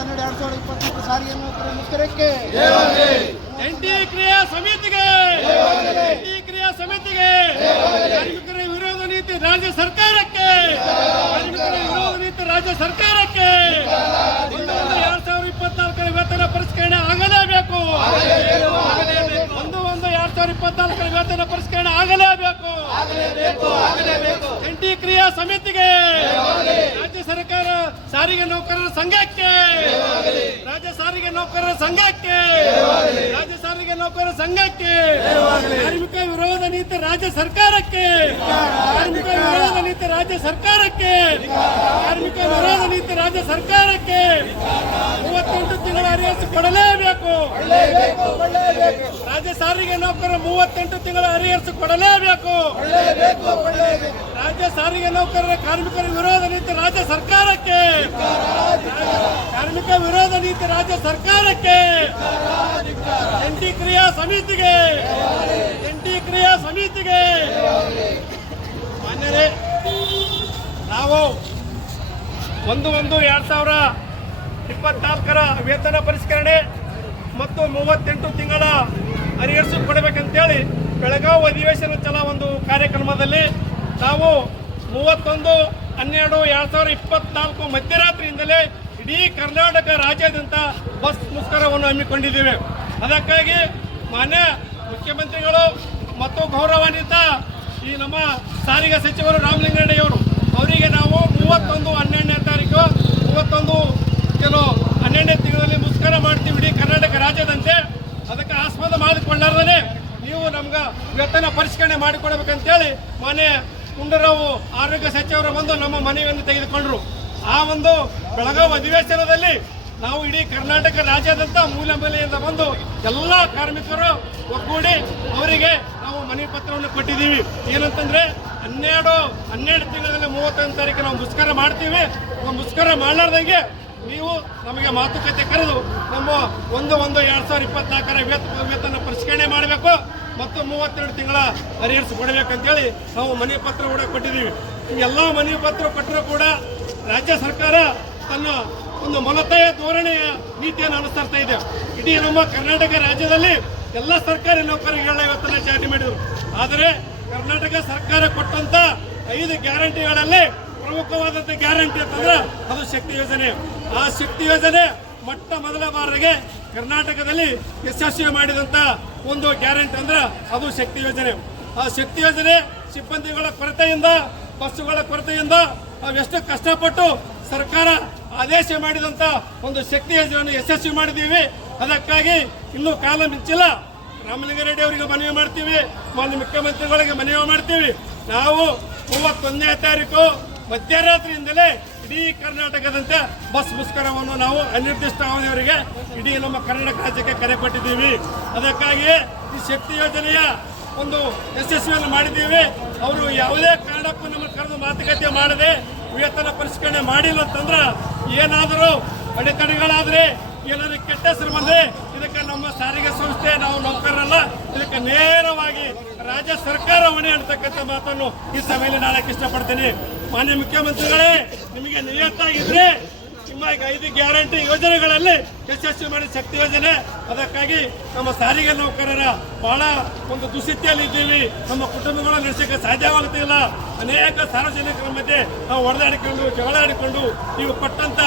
ಹನ್ನೆರಡು ಎರಡು ಸಾವಿರದ ಇಪ್ಪತ್ನಾಲ್ಕು ಸಾರಿಗೆ ಮುಷ್ಕರಕ್ಕೆ ಜಂಟಿ ಕ್ರಿಯಾ ಸಮಿತಿಗೆ ಜಂಟಿ ಕ್ರಿಯಾ ಸಮಿತಿಗೆ ಕಾರ್ಮಿಕರ ವಿರೋಧ ನೀತಿ ರಾಜ್ಯ ಸರ್ಕಾರಕ್ಕೆ ಕಾರ್ಮಿಕರ ವಿರೋಧ ನೀತಿ ರಾಜ್ಯ ಸರ್ಕಾರಕ್ಕೆ ಒಂದು ಎರಡು ಸಾವಿರದ ಇಪ್ಪತ್ನಾಲ್ಕರ ವೇತನ ಪರಿಷ್ಕರಣೆ ಆಗಲೇಬೇಕು. ಸಾವಿರದ ಇಪ್ಪತ್ನಾಲ್ಕರ ವೇತನ ಪರಿಷ್ಕರಣೆ ಆಗಲೇಬೇಕು ಜಂಟಿ ಕ್ರಿಯಾ ಸಮಿತಿಗೆ ರಾಜ್ಯ ಸರ್ಕಾರ ಸಾರಿಗೆ ನೌಕರರ ಸಂಘಕ್ಕೆ ರಾಜ್ಯ ಸಾರಿಗೆ ನೌಕರರ ಸಂಘಕ್ಕೆ ಸಾರಿಗೆ ನೌಕರರ ಸಂಘಕ್ಕೆ ಕಾರ್ಮಿಕ ವಿರೋಧ ನೀತಿ ರಾಜ್ಯ ಸರ್ಕಾರಕ್ಕೆ ಕಾರ್ಮಿಕ ವಿರೋಧ ನೀತಿ ರಾಜ್ಯ ಸರ್ಕಾರಕ್ಕೆ ಕಾರ್ಮಿಕ ವಿರೋಧ ನೀತಿ ರಾಜ್ಯ ಸರ್ಕಾರಕ್ಕೆ ಮೂವತ್ತೆಂಟು ತಿಂಗಳ ಅರಿಯಸ್ ಕೊಡಲೇಬೇಕು. ರಾಜ್ಯ ಸಾರಿಗೆ ನೌಕರರ ಮೂವತ್ತೆಂಟು ತಿಂಗಳ ಅರಿಯರ್ಸ್ ಕೊಡಲೇಬೇಕು. ರಾಜ್ಯ ಸಾರಿಗೆ ನೌಕರರ ಕಾರ್ಮಿಕರ ವಿರೋಧ ನೀತಿ ರಾಜ್ಯ ಸರ್ಕಾರಕ್ಕೆ. ಕಾರ್ಮಿಕ ವಿರೋಧ ನೀತಿ ರಾಜ್ಯ ಸರ್ಕಾರಕ್ಕೆ. ಸಮಿತಿಗೆ. ಜಂಟಿ ಕ್ರಿಯಾ ಸಮಿತಿಗೆ. ಮಾನ್ಯರೇ, ನಾವು ಒಂದು ಒಂದು ಎರಡ್ ಸಾವಿರ ಇಪ್ಪತ್ನಾಲ್ಕರ ವೇತನ ಪರಿಷ್ಕರಣೆ ಮತ್ತು ಮೂವತ್ತೆಂಟು ತಿಂಗಳ ಅರಿಯರ್ಸು ಕೊಡಬೇಕಂತೇಳಿ ಬೆಳಗಾವಿ ಅಧಿವೇಶನ ಚಲ ಒಂದು ಕಾರ್ಯಕ್ರಮದಲ್ಲಿ ನಾವು ಮೂವತ್ತೊಂದು, ಹನ್ನೆರಡು, ಎರಡ್ ಸಾವಿರದ ಇಪ್ಪತ್ನಾಲ್ಕು ಮಧ್ಯರಾತ್ರಿಯಿಂದಲೇ ಇಡೀ ಕರ್ನಾಟಕ ರಾಜ್ಯಾದ್ಯಂತ ಬಸ್ ಮುಷ್ಕರವನ್ನು ಹಮ್ಮಿಕೊಂಡಿದ್ದೇವೆ. ಅದಕ್ಕಾಗಿ ಮಾನ್ಯ ಮುಖ್ಯಮಂತ್ರಿಗಳು ಮತ್ತು ಗೌರವಾನ್ವಿತ ಈ ನಮ್ಮ ಸಾರಿಗೆ ಸಚಿವರು ರಾಮಲಿಂಗಾರೆಡ್ಡಿಯವರು ಅವರಿಗೆ ನಾವು ಮೂವತ್ತೊಂದು ಹನ್ನೆರಡನೇ ತಾರೀಕು, ಮೂವತ್ತೊಂದು ಕೆಲವು ಹನ್ನೆರಡನೇ ತಿಂಗಳಲ್ಲಿ ಮುಷ್ಕರ ಮಾಡ್ತೀವಿ ಇಡೀ ಕರ್ನಾಟಕ ರಾಜ್ಯದಂತೆ. ಅದಕ್ಕೆ ಆಸ್ಪದ ಮಾಡಿಕೊಳ್ಳಾರ್ದೇ ನೀವು ನಮ್ಗೆ ವೇತನ ಪರಿಷ್ಕರಣೆ ಮಾಡಿಕೊಡ್ಬೇಕಂತೇಳಿ ಮಾನ್ಯ ಗುಂಡೂರಾವ್ ಆರೋಗ್ಯ ಸಚಿವರು ಬಂದು ನಮ್ಮ ಮನವಿಯನ್ನು ತೆಗೆದುಕೊಂಡರು. ಆ ಒಂದು ಬೆಳಗಾವಿ ಅಧಿವೇಶನದಲ್ಲಿ ನಾವು ಇಡೀ ಕರ್ನಾಟಕ ರಾಜ್ಯಾದ್ಯಂತ ಮೂಲ ಮೂಲೆಯಿಂದ ಬಂದು ಎಲ್ಲ ಕಾರ್ಮಿಕರು ಒಗ್ಗೂಡಿ ಅವರಿಗೆ ನಾವು ಮನವಿ ಪತ್ರವನ್ನು ಕೊಟ್ಟಿದ್ದೀವಿ. ಏನಂತಂದ್ರೆ ಹನ್ನೆರಡು ಹನ್ನೆರಡು ತಿಂಗಳಲ್ಲಿ ಮೂವತ್ತೊಂದು ತಾರೀಕು ನಾವು ಮುಷ್ಕರ ಮಾಡ್ತೀವಿ. ಮುಷ್ಕರ ಮಾಡಲಾರ್ದಂಗೆ ನೀವು ನಮಗೆ ಮಾತುಕತೆ ಕರೆದು ನಮ್ಮ ಒಂದು ಒಂದು, ಎರಡು ಸಾವಿರದ ಇಪ್ಪತ್ನಾಲ್ಕರ ವೇತ, ವೇತನ ಪರಿಷ್ಕರಣೆ ಮಾಡಬೇಕು ಮತ್ತು ಮೂವತ್ತೆರಡು ತಿಂಗಳ ಅರಿಯರ್ಸ್ ಕೊಡಬೇಕಂತೇಳಿ ನಾವು ಮನವಿ ಪತ್ರ ಕೂಡ ಕೊಟ್ಟಿದ್ದೀವಿ. ಎಲ್ಲ ಮನವಿ ಪತ್ರ ಕೊಟ್ಟರೂ ಕೂಡ ರಾಜ್ಯ ಸರ್ಕಾರ ತನ್ನ ಒಂದು ಮಲತಾಯ ಧೋರಣೆಯ ನೀತಿಯನ್ನು ಅನುಸರಿಸ್ತಾ ಇದೆ. ಇಡೀ ನಮ್ಮ ಕರ್ನಾಟಕ ರಾಜ್ಯದಲ್ಲಿ ಎಲ್ಲ ಸರ್ಕಾರಿ ನೌಕರರಿಗೆ ಇವತ್ತನ್ನ ಜಾರಿ ಮಾಡಿದರು. ಆದರೆ ಕರ್ನಾಟಕ ಸರ್ಕಾರ ಕೊಟ್ಟಂತ ಐದು ಗ್ಯಾರಂಟಿಗಳಲ್ಲಿ ಪ್ರಮುಖವಾದಂತ ಗ್ಯಾರಂಟಿ ಅಂತಂದ್ರೆ ಅದು ಶಕ್ತಿ ಯೋಜನೆ. ಆ ಶಕ್ತಿ ಯೋಜನೆ ಮೊಟ್ಟ ಮೊದಲ ಬಾರಿಗೆ ಕರ್ನಾಟಕದಲ್ಲಿ ಯಶಸ್ವಿ ಮಾಡಿದಂತ ಒಂದು ಗ್ಯಾರಂಟಿ ಅಂದ್ರೆ ಅದು ಶಕ್ತಿ ಯೋಜನೆ. ಆ ಶಕ್ತಿ ಯೋಜನೆ ಸಿಬ್ಬಂದಿಗಳ ಕೊರತೆಯಿಂದ, ಬಸ್ಸುಗಳ ಕೊರತೆಯಿಂದ ಅವೆಷ್ಟು ಕಷ್ಟಪಟ್ಟು ಸರ್ಕಾರ ಆದೇಶ ಮಾಡಿದಂತ ಒಂದು ಶಕ್ತಿ ಯೋಜನೆಯನ್ನು ಯಶಸ್ವಿ ಮಾಡಿದ್ದೀವಿ. ಅದಕ್ಕಾಗಿ ಇನ್ನೂ ಕಾಲ ಮಿಂಚಿಲ್ಲ. ರಾಮಲಿಂಗಾರೆಡ್ಡಿ ಅವರಿಗೆ ಮನವಿ ಮಾಡ್ತೀವಿ. ಮಾನ್ಯ ಮುಖ್ಯಮಂತ್ರಿಗಳಿಗೆ ಮನವಿ ಮಾಡ್ತೀವಿ. ನಾವು ಮೂವತ್ತೊಂದನೇ ತಾರೀಕು ಮಧ್ಯರಾತ್ರಿಯಿಂದಲೇ ಇಡೀ ಕರ್ನಾಟಕದಂತೆ ಬಸ್ ಮುಷ್ಕರವನ್ನು ನಾವು ಅನಿರ್ದಿಷ್ಟ ಅವಧಿಯವರಿಗೆ ಇಡೀ ನಮ್ಮ ಕರ್ನಾಟಕ ರಾಜ್ಯಕ್ಕೆ ಕರೆ ಕೊಟ್ಟಿದ್ದೀವಿ. ಅದಕ್ಕಾಗಿ ಈ ಶಕ್ತಿ ಯೋಜನೆಯ ಒಂದು ಯಶಸ್ವಿಯನ್ನು ಮಾಡಿದ್ದೀವಿ. ಅವರು ಯಾವುದೇ ಕಾರಣಕ್ಕೂ ನಮ್ಮ ಕರೆದು ಮಾತುಕತೆ ಮಾಡದೆ ವೇತನ ಪರಿಷ್ಕರಣೆ ಮಾಡಿಲ್ಲ ಅಂತಂದ್ರ ಏನಾದರೂ ಅಡೆತಡೆಗಳಾದ್ರೆ ಏನಾದರೂ ಕೆಟ್ಟ ಹೆಸರು ಬಂದ್ರೆ ಇದಕ್ಕೆ ನಮ್ಮ ಸಾರಿಗೆ ಸಂಸ್ಥೆ ನಾವು ನೌಕರರಲ್ಲ, ಇದಕ್ಕೆ ನೇರವಾಗಿ ರಾಜ್ಯ ಸರ್ಕಾರ ಹೊಣೆ ಅಂತಕ್ಕಂಥ ಮಾತನ್ನು ಈ ಸಭೆಯಲ್ಲಿ ನಾಳೆ ಇಷ್ಟಪಡ್ತೀನಿ. ಮಾನ್ಯ ಮುಖ್ಯಮಂತ್ರಿಗಳೇ, ನಿಮಗೆ ನಿಯತ್ತಾಗಿದ್ರೆ ನಿಮ್ಮ ಐದು ಗ್ಯಾರಂಟಿ ಯೋಜನೆಗಳಲ್ಲಿ ಯಶಸ್ವಿ ಮಾಡಿ ಶಕ್ತಿ ಯೋಜನೆ. ಅದಕ್ಕಾಗಿ ನಮ್ಮ ಸಾರಿಗೆ ನೌಕರರ ಬಹಳ ಒಂದು ದುಸ್ಥಿತಿಯಲ್ಲಿ ಇದ್ದೀವಿ. ನಮ್ಮ ಕುಟುಂಬಗಳ ನಡೆಸಕ್ಕೆ ಸಾಧ್ಯವಾಗುತ್ತಿಲ್ಲ ಅನೇಕ ಸಾರ್ವಜನಿಕರ ಮಧ್ಯೆ ನಾವು ಹೊಡೆದಾಡಿಕೊಂಡು ಜಗಳ ಆಡಿಕೊಂಡು ನೀವು ಕೊಟ್ಟಂತ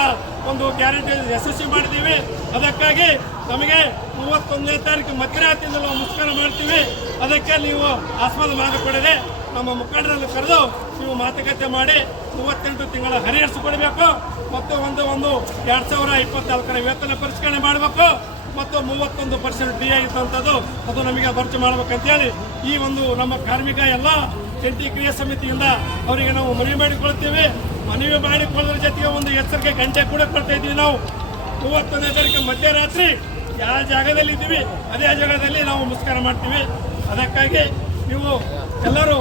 ಒಂದು ಗ್ಯಾರಂಟಿ ಯಶಸ್ವಿ ಮಾಡಿದ್ದೀವಿ. ಅದಕ್ಕಾಗಿ ನಮಗೆ ಮೂವತ್ತೊಂದನೇ ತಾರೀಕು ಮಧ್ಯರಾತ್ರಿಯಿಂದ ನಾವು ಮುಷ್ಕರ ಮಾಡ್ತೀವಿ. ಅದಕ್ಕೆ ನೀವು ಆಸ್ಪದ ಮಾಡಿಕೊಡದೆ ನಮ್ಮ ಮುಖಂಡರನ್ನು ಕರೆದು ನೀವು ಮಾತುಕತೆ ಮಾಡಿ ಮೂವತ್ತೆಂಟು ತಿಂಗಳ ಹರಿಯರ್ಸ್ ಕೊಡಬೇಕು ಮತ್ತು ಒಂದು ಒಂದು ಎರಡು ಸಾವಿರ ಇಪ್ಪತ್ನಾಲ್ಕರ ವೇತನ ಪರಿಷ್ಕರಣೆ ಮಾಡಬೇಕು ಮತ್ತು ಮೂವತ್ತೊಂದು ಪರ್ಸೆಂಟ್ ಡಿ ಇದ್ದಂಥದ್ದು ಅದು ನಮಗೆ ಖರ್ಚು ಮಾಡ್ಬೇಕಂತೇಳಿ ಈ ಒಂದು ನಮ್ಮ ಕಾರ್ಮಿಕ ಎಲ್ಲ ಜಂಟಿ ಕ್ರಿಯಾ ಸಮಿತಿಯಿಂದ ಅವರಿಗೆ ನಾವು ಮನವಿ ಮಾಡಿಕೊಳ್ತೀವಿ. ಮನವಿ ಮಾಡಿಕೊಳ್ಳೋದ್ರ ಜೊತೆಗೆ ಒಂದು ಎಚ್ಚರಿಕೆ ಗಂಟೆ ಕೂಡ ಕೊಡ್ತಾ ಇದ್ದೀವಿ ನಾವು. ಮೂವತ್ತೊಂದನೇ ತಾರೀಕು ಮಧ್ಯರಾತ್ರಿ ಯಾವ ಜಾಗದಲ್ಲಿ ಇದ್ದೀವಿ, ಅದೇ ಜಾಗದಲ್ಲಿ ನಾವು ಮುಸ್ಕಾರ ಮಾಡ್ತೀವಿ. ಅದಕ್ಕಾಗಿ ನೀವು ಎಲ್ಲರೂ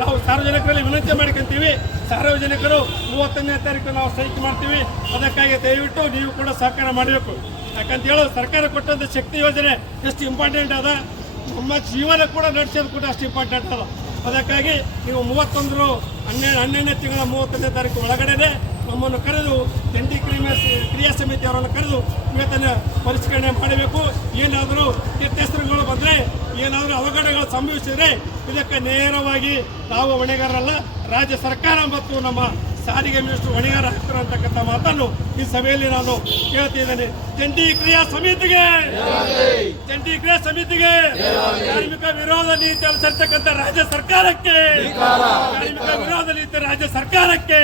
ನಾವು ಸಾರ್ವಜನಿಕರಲ್ಲಿ ವಿನಂತಿ ಮಾಡ್ಕೊಂತೀವಿ. ಸಾರ್ವಜನಿಕರು ಮೂವತ್ತನೇ ತಾರೀಕು ನಾವು ಸ್ಟ್ರೈಕ್ ಮಾಡ್ತೀವಿ. ಅದಕ್ಕಾಗಿ ದಯವಿಟ್ಟು ನೀವು ಕೂಡ ಸಹಕಾರ ಮಾಡಬೇಕು. ಯಾಕಂತ ಸರ್ಕಾರ ಕೊಟ್ಟಂತ ಶಕ್ತಿ ಯೋಜನೆ ಎಷ್ಟು ಇಂಪಾರ್ಟೆಂಟ್ ಅದ. ನಮ್ಮ ಜೀವನ ಕೂಡ ನಡೆಸೋದು ಕೂಡ ಅಷ್ಟು ಇಂಪಾರ್ಟೆಂಟ್ ಅದ. ಅದಕ್ಕಾಗಿ ನೀವು ಮೂವತ್ತೊಂದರು ಹನ್ನೆರಡು ಹನ್ನೆರಡನೇ ತಿಂಗಳ ಮೂವತ್ತನೇ ತಾರೀಕು ಒಳಗಡೆನೆ ನಮ್ಮನ್ನು ಕರೆದು ಜಂಟಿ ಕ್ರಿಯಾ ಕ್ರಿಯಾ ಸಮಿತಿ ಅವರನ್ನು ಕರೆದು ವೇತನ ಪರಿಷ್ಕರಣೆ ಮಾಡಬೇಕು. ಏನಾದರೂ ಕೆಟ್ಟೆಸರುಗಳು ಬಂದರೆ ಏನಾದರೂ ಅವಘಡಗಳು ಸಂಭವಿಸಿದರೆ ಇದಕ್ಕೆ ನೇರವಾಗಿ ನಾವು ಹೊಣೆಗಾರರಲ್ಲ. ರಾಜ್ಯ ಸರ್ಕಾರ ಮತ್ತು ನಮ್ಮ ಸಾರಿಗೆ ಮಿನಿಸ್ಟರ್ ಹೊಣೆಗಾರ ಆಗ್ತಾರೆ ಅಂತಕ್ಕಂಥ ಮಾತನ್ನು ಈ ಸಭೆಯಲ್ಲಿ ನಾನು ಕೇಳ್ತಿದ್ದೇನೆ. ಜಂಟಿ ಕ್ರಿಯಾ ಸಮಿತಿಗೆ! ಜಂಟಿ ಕ್ರಿಯಾ ಸಮಿತಿಗೆ! ಕಾರ್ಮಿಕ ವಿರೋಧ ನೀತಿ ಅನುಸರಿಸತಕ್ಕಂಥ ರಾಜ್ಯ ಸರ್ಕಾರಕ್ಕೆ! ಕಾರ್ಮಿಕ ವಿರೋಧ ನೀತಿ ರಾಜ್ಯ ಸರ್ಕಾರಕ್ಕೆ!